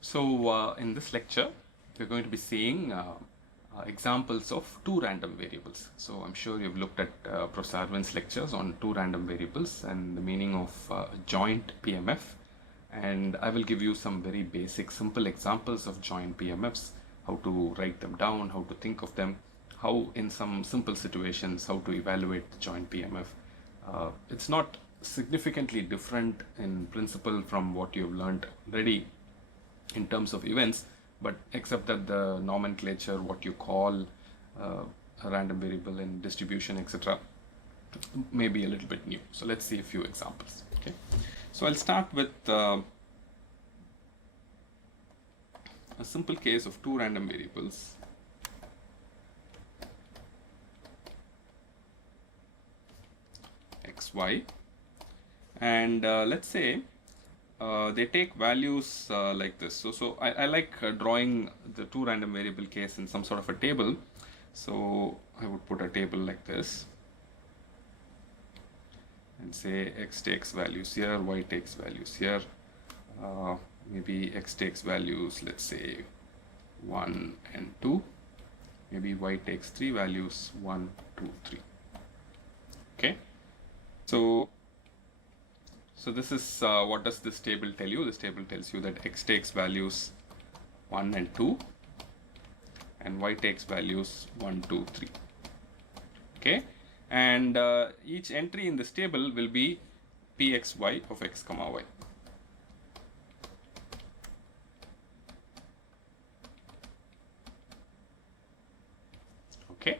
So in this lecture, we're going to be seeing examples of two random variables. So I'm sure you've looked at Professor Arvind's lectures on two random variables and the meaning of joint PMF. And I will give you some very basic, simple examples of joint PMFs, how to write them down, how to think of them, how in some simple situations, how to evaluate the joint PMF. It's not significantly different in principle from what you've learned already in terms of events, but except that the nomenclature, what you call a random variable in distribution, etc., may be a little bit new. So let's see a few examples. Okay, so I'll start with a simple case of two random variables. X, Y, and let's say they take values like this. So I like drawing the two random variable case in some sort of a table. So I would put a table like this and say X takes values here, Y takes values here. Maybe X takes values, let's say 1 and 2. Maybe Y takes 3 values, 1, 2, 3. Okay. So this is what does this table tell you? This table tells you that X takes values 1 and 2 and Y takes values 1, 2, 3. Okay, and each entry in this table will be Pxy of X comma Y. Okay,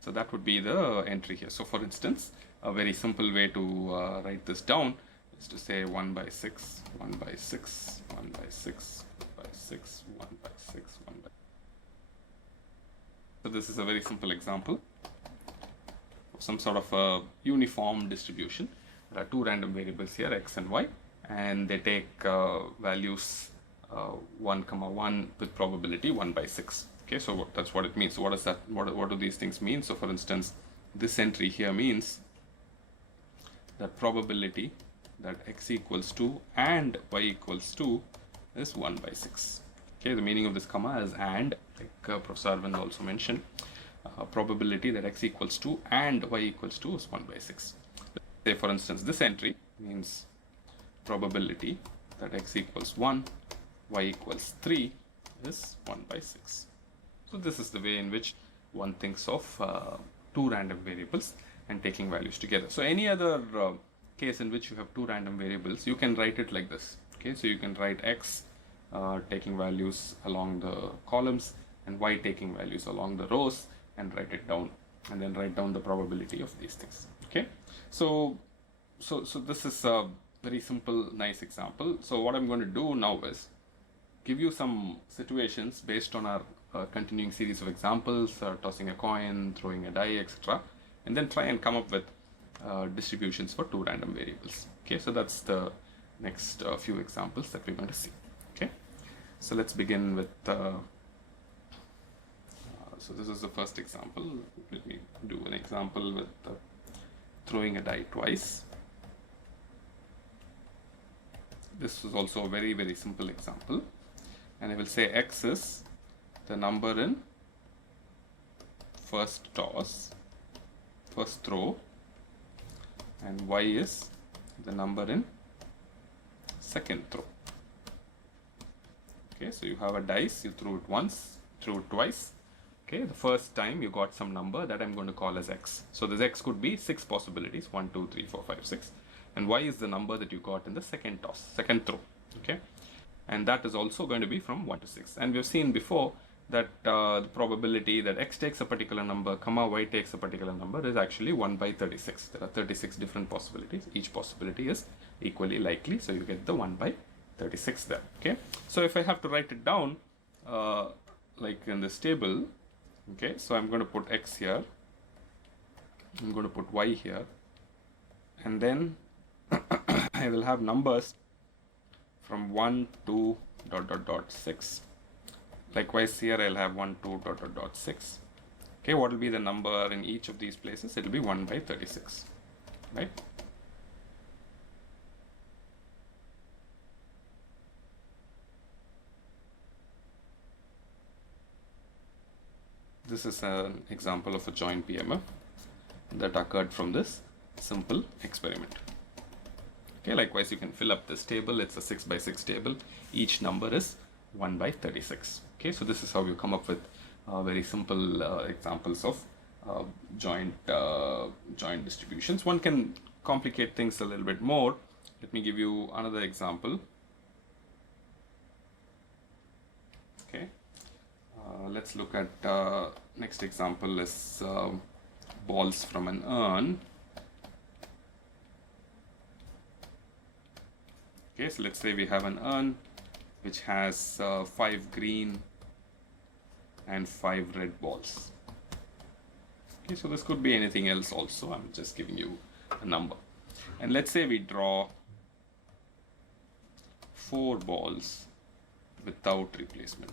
so that would be the entry here. So for instance, a very simple way to write this down is to say 1 by 6, 1 by 6, 1 by 6, 1 by 6, 1 by 6, 1 by. So this is a very simple example of some sort of a uniform distribution. There are two random variables here, X and Y, and they take values 1 comma 1 with probability 1 by 6. Okay, so that's what it means. So what does that? What do these things mean? So for instance, this entry here means that probability that X equals 2 and Y equals 2 is 1 by 6. Okay, the meaning of this comma is and, like Professor Arvind also mentioned, probability that X equals 2 and Y equals 2 is 1 by 6. Say for instance, this entry means probability that X equals 1, Y equals 3 is 1 by 6. So this is the way in which one thinks of two random variables and taking values together. So any other case in which you have two random variables, you can write it like this. Okay, so you can write X taking values along the columns and Y taking values along the rows and write it down, and then write down the probability of these things. Okay, so this is a very simple, nice example. So what I'm going to do now is give you some situations based on our continuing series of examples, tossing a coin, throwing a die, etc., and then try and come up with distributions for two random variables. Okay, so that's the next few examples that we're going to see. Okay, so let's begin with so this is the first example. Let me do an example with throwing a die twice. This is also a very, very simple example, and I will say X is the number in first toss, first throw, and Y is the number in second throw. Okay, so you have a dice, you threw it once, threw it twice. Okay, the first time you got some number that I'm going to call as X. So this X could be 6 possibilities, 1, 2, 3, 4, 5, 6. And Y is the number that you got in the second toss, second throw. Okay, and that is also going to be from 1 to 6. And we've seen before that the probability that X takes a particular number, comma Y takes a particular number is actually 1 by 36. There are 36 different possibilities. Each possibility is equally likely, so you get the 1 by 36 there. Okay, so if I have to write it down like in this table, okay, so I'm going to put X here, I'm going to put Y here, and then I will have numbers from 1 to ... 6. Likewise here I'll have 1, 2, ... 6. Okay, what will be the number in each of these places? It will be 1 by 36, right? this is an example of a joint PMF that occurred from this simple experiment. Okay, likewise, you can fill up this table. It's a 6 by 6 table. Each number is 1 by 36. Okay, so this is how you come up with very simple examples of joint distributions. One can complicate things a little bit more. Let me give you another example. Okay, let's look at next example is balls from an urn. Okay, so let's say we have an urn which has 5 green and 5 red balls. Okay, so this could be anything else also. I'm just giving you a number. And let's say we draw 4 balls without replacement.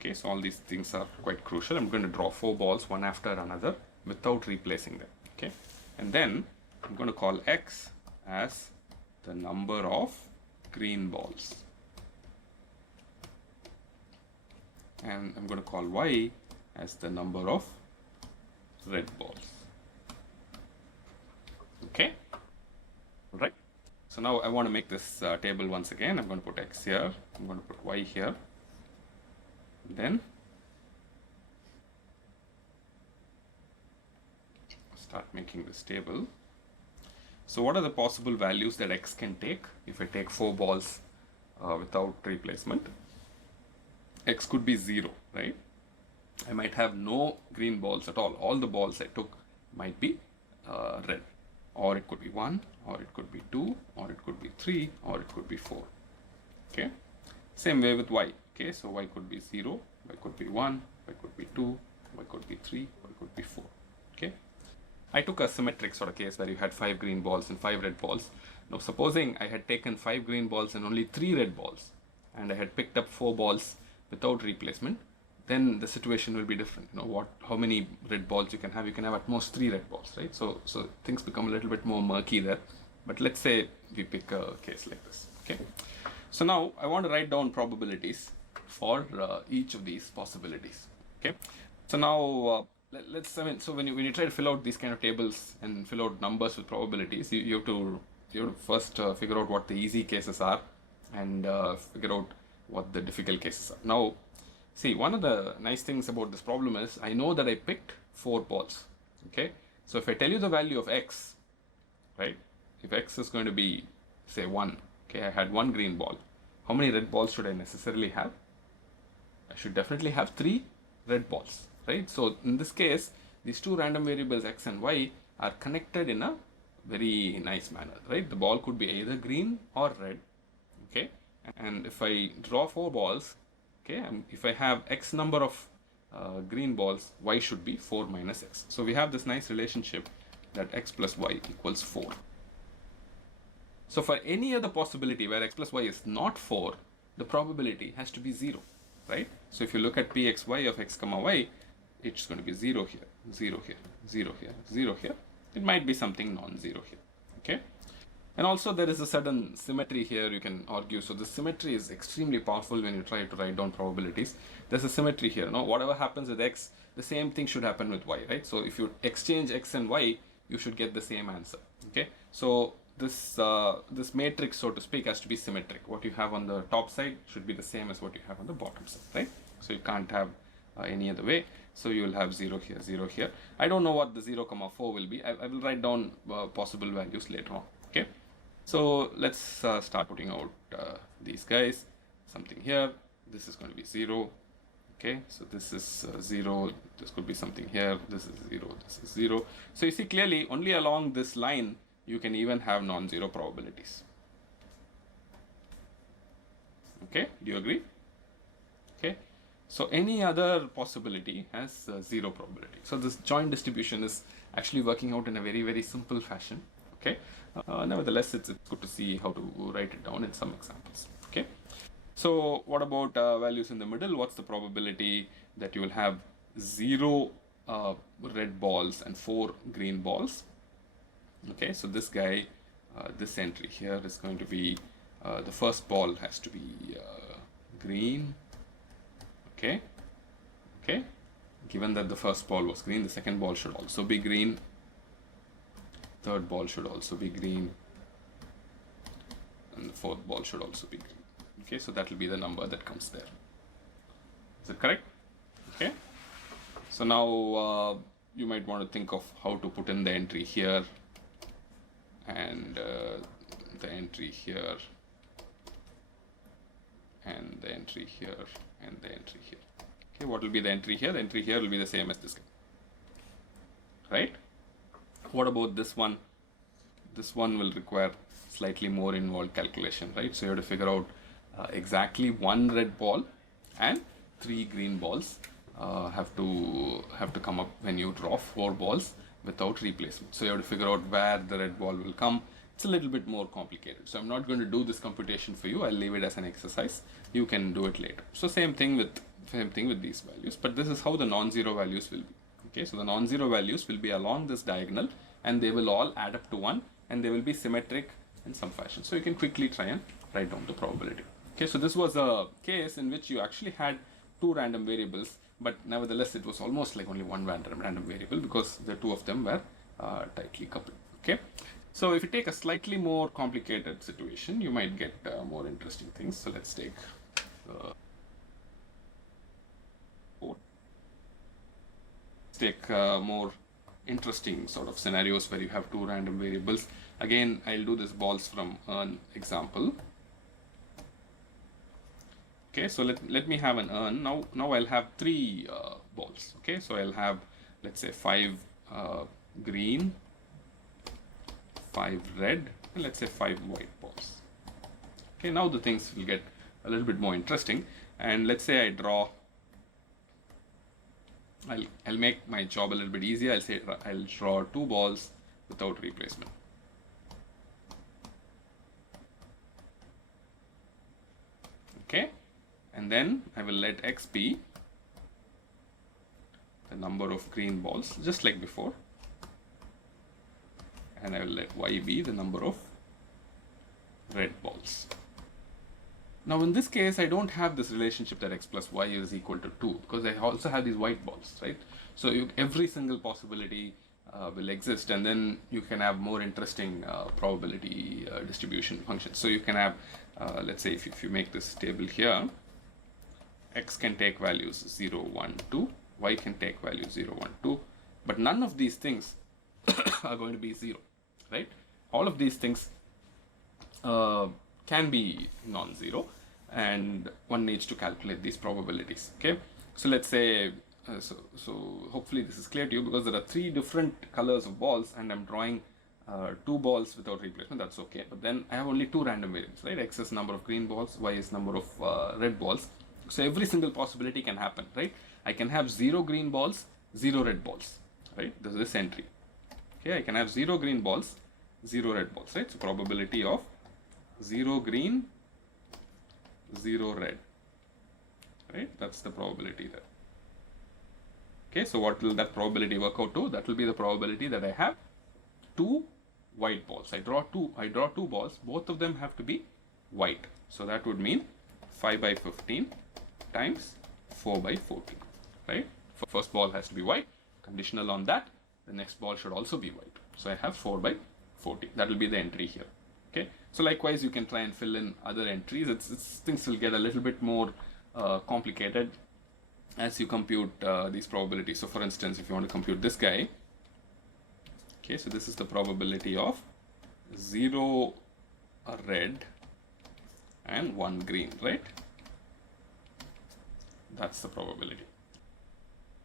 Okay, so all these things are quite crucial. I'm going to draw 4 balls one after another without replacing them. Okay, and then I'm going to call X as the number of green balls, and I'm going to call Y as the number of red balls. Okay, right. So now I want to make this table once again. I'm going to put X here, I'm going to put Y here, then start making this table. So what are the possible values that X can take if I take 4 balls without replacement? X could be 0, right? I might have no green balls at all. All the balls I took might be red. Or it could be 1, or it could be 2, or it could be 3, or it could be 4. Okay? Same way with Y. Okay, so Y could be 0, Y could be 1, Y could be 2, Y could be 3, Y could be 4. Okay? I took a symmetric sort of case where you had 5 green balls and 5 red balls. Now supposing I had taken 5 green balls and only 3 red balls, and I had picked up 4 balls without replacement, then the situation will be different. You know, how many red balls you can have? You can have at most 3 red balls, right? So things become a little bit more murky there. But let's say we pick a case like this. Okay. So now I want to write down probabilities for each of these possibilities. Okay. So now so when you try to fill out these kind of tables and fill out numbers with probabilities, you have to first figure out what the easy cases are and figure out what the difficult cases are. Now, see, one of the nice things about this problem is I know that I picked 4 balls. Okay, so if I tell you the value of X, right? If X is going to be, say, 1, okay, I had 1 green ball. How many red balls should I necessarily have? I should definitely have 3 red balls, right? So in this case, these 2 random variables X and Y are connected in a very nice manner, right? The ball could be either green or red, okay? And if I draw 4 balls, okay, and if I have X number of green balls, Y should be 4 minus X. So we have this nice relationship that X plus Y equals 4. So for any other possibility where X plus Y is not 4, the probability has to be 0, right? So if you look at Pxy of X comma Y, it's going to be 0 here, 0 here, 0 here, 0 here. It might be something non-zero here, okay? And also there is a certain symmetry here you can argue. So the symmetry is extremely powerful when you try to write down probabilities. There's a symmetry here. No, whatever happens with X, the same thing should happen with Y, right? So if you exchange X and Y, you should get the same answer. Okay. So this matrix, so to speak, has to be symmetric. What you have on the top side should be the same as what you have on the bottom side, right? So you can't have any other way. So you will have 0 here, 0 here. I don't know what the 0, 4 will be. I will write down possible values later on. Okay. So let's start putting out these guys. Something here. This is going to be 0. Okay. So this is 0. This could be something here. This is 0. This is 0. So you see clearly only along this line you can even have non-zero probabilities. Okay. Do you agree? Okay. So any other possibility has 0 probability. So this joint distribution is actually working out in a very, very simple fashion. Okay. Nevertheless, it's good to see how to write it down in some examples. Okay. So what about values in the middle? What's the probability that you will have 0 red balls and 4 green balls? Okay. So this guy, this entry here is going to be the first ball has to be green. Okay, okay. Given that the first ball was green, the second ball should also be green. Third ball should also be green. And the fourth ball should also be green. Okay, so that will be the number that comes there. Is it correct? Okay. So now you might want to think of how to put in the entry here and the entry here and the entry here and the entry here. Okay, what will be the entry here? The entry here will be the same as this guy, right? What about this one? This one will require slightly more involved calculation, right? So you have to figure out exactly one red ball and 3 green balls have to come up when you draw 4 balls without replacement. So you have to figure out where the red ball will come. It's a little bit more complicated. So I'm not going to do this computation for you. I'll leave it as an exercise. You can do it later. So same thing with these values, but this is how the non-zero values will be. Okay, so the non-zero values will be along this diagonal and they will all add up to 1 and they will be symmetric in some fashion. So you can quickly try and write down the probability. Okay, so this was a case in which you actually had 2 random variables, but nevertheless it was almost like only one random variable because the 2 of them were tightly coupled. Okay, so if you take a slightly more complicated situation, you might get more interesting things. So let's take more interesting sort of scenarios where you have 2 random variables. Again, I'll do this balls from an example. Okay, so let me have an urn. Now I'll have 3 balls. Okay, so I'll have, let's say, 5 green, 5 red, and let's say 5 white balls. Okay, now the things will get a little bit more interesting. And let's say I draw. I'll make my job a little bit easier. I'll say I'll draw 2 balls without replacement. Okay, and then I will let X be the number of green balls, just like before, and I will let Y be the number of red balls. Now in this case, I don't have this relationship that X plus Y is equal to 2 because I also have these white balls, right? So every single possibility will exist, and then you can have more interesting probability distribution functions. So you can have, let's say if you make this table here, X can take values 0, 1, 2, Y can take values 0, 1, 2, but none of these things are going to be 0, right? All of these things can be non-zero, and one needs to calculate these probabilities. Okay, so let's say so hopefully this is clear to you, because there are 3 different colors of balls and I'm drawing 2 balls without replacement. That's okay, but then I have only 2 random variables, right? X is number of green balls, Y is number of red balls. So every single possibility can happen, right? I can have 0 green balls, 0 red balls, right? This is this entry. Okay, I can have 0 green balls, 0 red balls, right? So probability of 0 green, 0 red, right? That's the probability there. Okay, so what will that probability work out to? That will be the probability that I have 2 white balls. I draw two balls, both of them have to be white. So that would mean 5 by 15 times 4 by 14, right? First ball has to be white. Conditional on that, the next ball should also be white. So I have 4 by 14. That will be the entry here. Okay, so likewise you can try and fill in other entries. Things will get a little bit more complicated as you compute these probabilities. So for instance, if you want to compute this guy, okay, so this is the probability of 0 red and 1 green, right? That's the probability.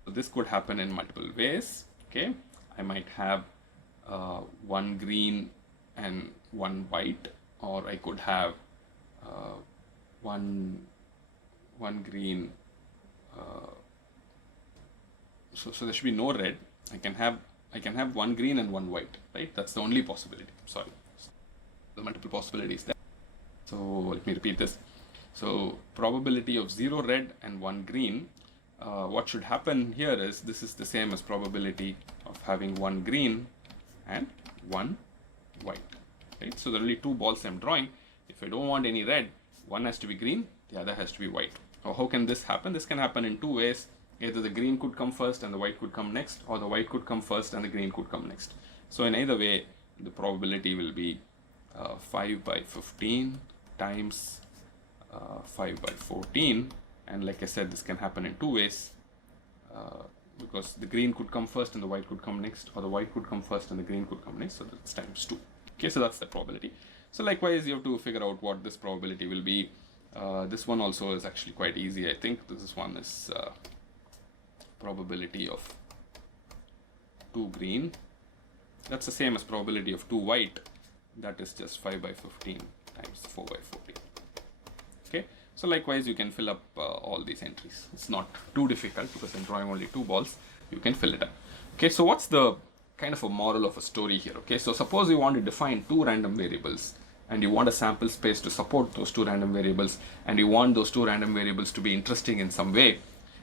So this could happen in multiple ways. Okay, I might have 1 green and 1 white, or I could have one green. So there should be no red. I can have 1 green and 1 white, right? That's the only possibility. Sorry, the multiple possibilities there. So let me repeat this. So probability of 0 red and 1 green. What should happen here is this is the same as probability of having 1 green and 1 white, right? So there are only 2 balls I'm drawing. If I don't want any red, one has to be green, the other has to be white. How can this happen? This can happen in two ways. Either the green could come first and the white could come next, or the white could come first and the green could come next. So in either way, the probability will be 5 by 15 times 5 by 14. And like I said, this can happen in two ways, because the green could come first and the white could come next, or the white could come first and the green could come next, so that's times 2. Okay, so that's the probability. So likewise, you have to figure out what this probability will be. This one also is actually quite easy. I think this one is probability of 2 green. That's the same as probability of 2 white. That is just 5 by 15 times 4 by 14. Okay, so likewise, you can fill up all these entries. It's not too difficult because I'm drawing only 2 balls. You can fill it up. Okay, so what's the kind of a moral of a story here? Okay, so suppose you want to define 2 random variables and you want a sample space to support those 2 random variables, and you want those 2 random variables to be interesting in some way.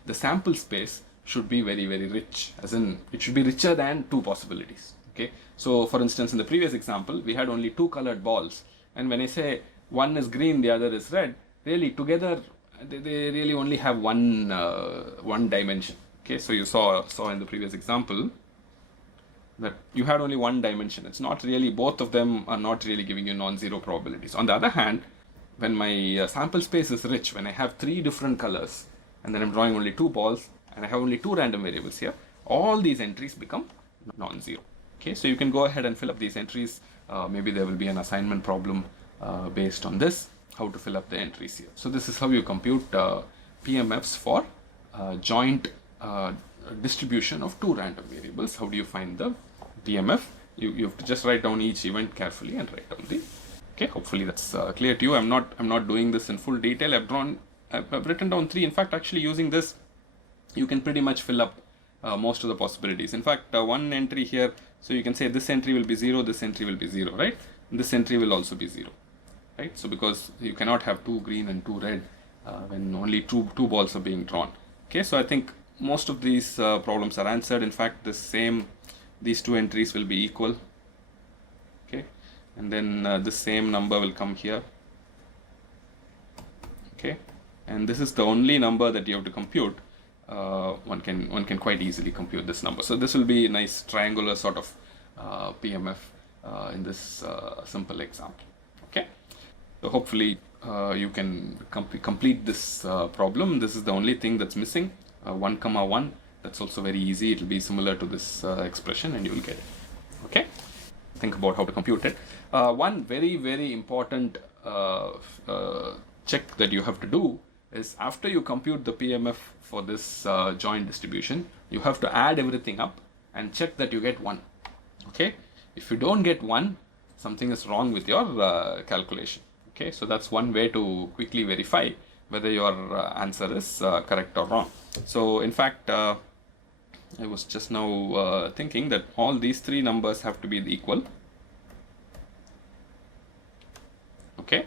The sample space should be very, very rich, as in it should be richer than 2 possibilities. Okay, so for instance, in the previous example, we had only 2 colored balls, and when I say one is green, the other is red, really together they really only have one dimension. Okay, so you saw in the previous example that you had only one dimension. It's not really, both of them are not really giving you non-zero probabilities. On the other hand, when my sample space is rich, when I have 3 different colors and then I'm drawing only 2 balls and I have only 2 random variables here, all these entries become non-zero. Okay, so you can go ahead and fill up these entries. Maybe there will be an assignment problem based on this, how to fill up the entries here. So this is how you compute PMFs for joint distribution of 2 random variables. How do you find the PMF? You have to just write down each event carefully and write down the. Okay, hopefully that's clear to you. I'm not doing this in full detail. I've written down 3. In fact, actually using this, you can pretty much fill up most of the possibilities. In fact, one entry here, so you can say this entry will be 0, this entry will be 0, right? And this entry will also be 0, right? So because you cannot have 2 green and 2 red when only two balls are being drawn. Okay, so I think most of these problems are answered. In fact, these 2 entries will be equal. Okay, and then the same number will come here. Okay, and this is the only number that you have to compute. One can quite easily compute this number. So this will be a nice triangular sort of PMF in this simple example. Okay, so hopefully you can complete this problem. This is the only thing that's missing. 1, 1. That's also very easy. It will be similar to this expression and you will get it. Okay, think about how to compute it. One very, very important check that you have to do is, after you compute the PMF for this joint distribution, you have to add everything up and check that you get 1. Okay, if you don't get 1, something is wrong with your calculation. Okay, so that's one way to quickly verify whether your answer is correct or wrong. So in fact, I was just now thinking that all these 3 numbers have to be equal. Okay,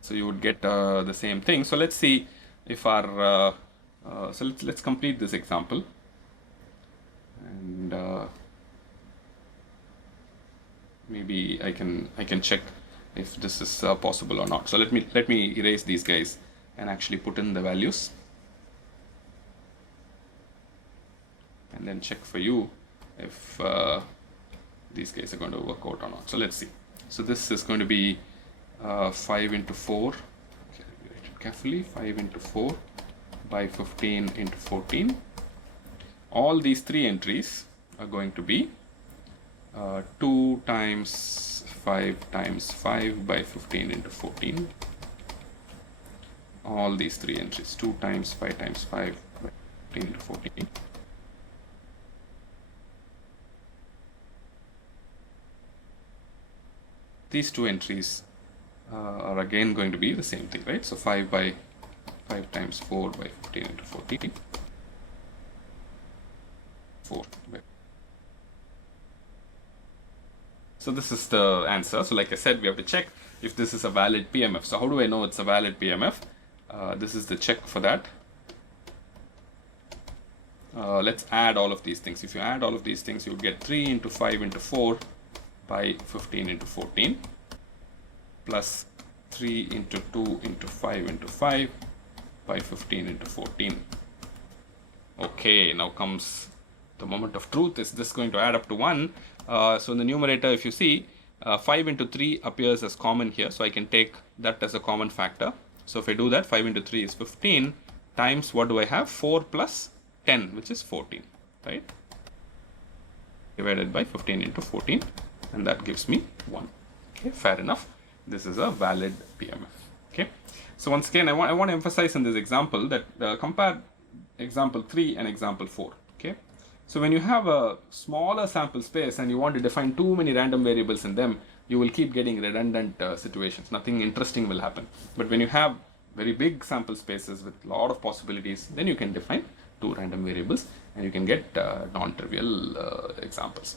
so you would get the same thing. So let's see if our so let's complete this example, and maybe I can check if this is possible or not. So let me erase these guys and actually put in the values, and then check for you if these guys are going to work out or not. So let's see. So this is going to be 5 into 4. Okay, let me write it carefully. 5 into 4 by 15 into 14. All these 3 entries are going to be 2 times 5 times 5 by 15 into 14. All these 3 entries, 2 times 5 times 5 by 15 into 14. These 2 entries are again going to be the same thing, right? So 5 times 4 by 15 into 14. 4 by. So this is the answer. So like I said, we have to check if this is a valid PMF. So how do I know it's a valid PMF? This is the check for that. Let's add all of these things. If you add all of these things, you would get 3 into 5 into 4 by 15 into 14 plus 3 into 2 into 5 into 5 by 15 into 14. Okay, now comes the moment of truth. Is this going to add up to 1? So in the numerator, if you see, 5 into 3 appears as common here, so I can take that as a common factor. So if I do that, 5 into 3 is 15 times, what do I have? 4 plus 10, which is 14, right? Divided by 15 into 14, and that gives me 1. Okay, fair enough. This is a valid PMF. Okay, so once again, I want to emphasize in this example that compare example 3 and example 4. Okay, so when you have a smaller sample space and you want to define too many random variables in them, you will keep getting redundant situations. Nothing interesting will happen. But when you have very big sample spaces with a lot of possibilities, then you can define 2 random variables and you can get non-trivial examples.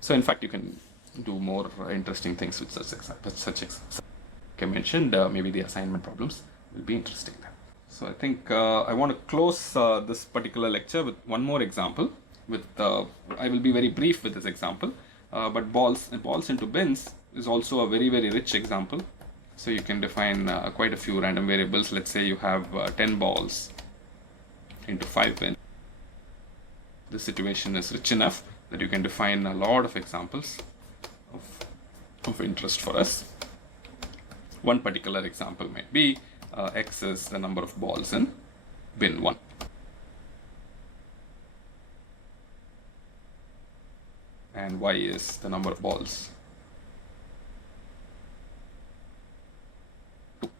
So in fact, you can do more interesting things with such examples. Like I mentioned, maybe the assignment problems will be interesting then. So I think I want to close this particular lecture with one more example. I will be very brief with this example, but balls into bins is also a very rich example. So you can define quite a few random variables. Let's say you have 10 balls into 5 bins. This situation is rich enough that you can define a lot of examples of interest for us. One particular example might be X is the number of balls in bin 1. And Y is the number of balls 2.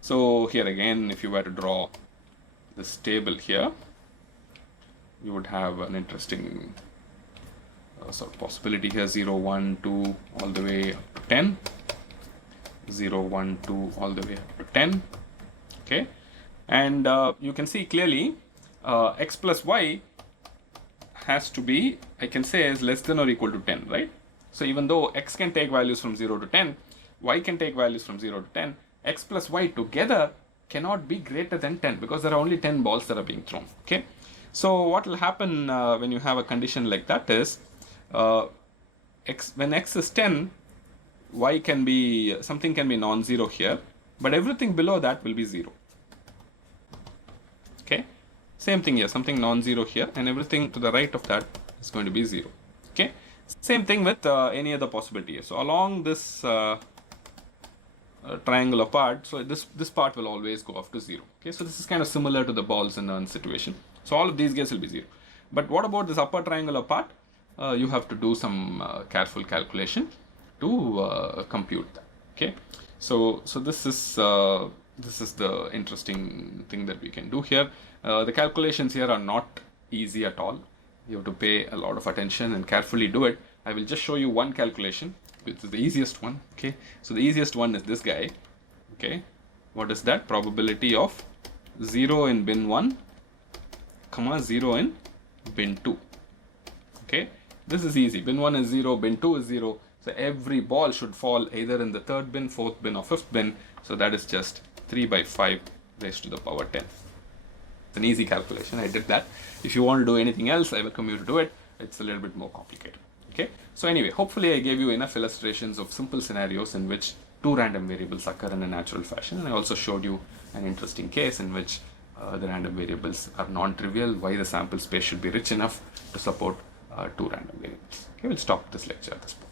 So here again, if you were to draw this table here, you would have an interesting sort of possibility here: 0, 1, 2, all the way up to 10. 0, 1, 2, all the way up to 10. Okay, and you can see clearly X plus Y has to be, I can say, is less than or equal to 10, right? So even though X can take values from 0 to 10, Y can take values from 0 to 10, X plus Y together cannot be greater than 10 because there are only 10 balls that are being thrown. Okay, so what will happen when you have a condition like that is when X is 10, Y can be, something can be non-zero here, but everything below that will be 0. Okay, same thing here, something non-zero here, and everything to the right of that is going to be 0. Okay, same thing with any other possibility here. So along this triangular part, so this part will always go off to 0. Okay, so this is kind of similar to the balls and urns situation. So all of these guys will be 0. But what about this upper triangular part? You have to do some careful calculation to compute that. Okay, so this is the interesting thing that we can do here. The calculations here are not easy at all. You have to pay a lot of attention and carefully do it. I will just show you one calculation, which is the easiest one. Okay, so the easiest one is this guy. Okay, what is that? Probability of 0 in bin 1, comma 0 in bin 2. Okay, this is easy. Bin 1 is 0, bin 2 is 0. So every ball should fall either in the 3rd bin, 4th bin or 5th bin. So that is just 3 by 5 raised to the power 10. It's an easy calculation. I did that. If you want to do anything else, I welcome you to do it. It's a little bit more complicated. Okay. So anyway, hopefully I gave you enough illustrations of simple scenarios in which 2 random variables occur in a natural fashion. And I also showed you an interesting case in which the random variables are non-trivial, why the sample space should be rich enough to support 2 random variables. Okay, we'll stop this lecture at this point.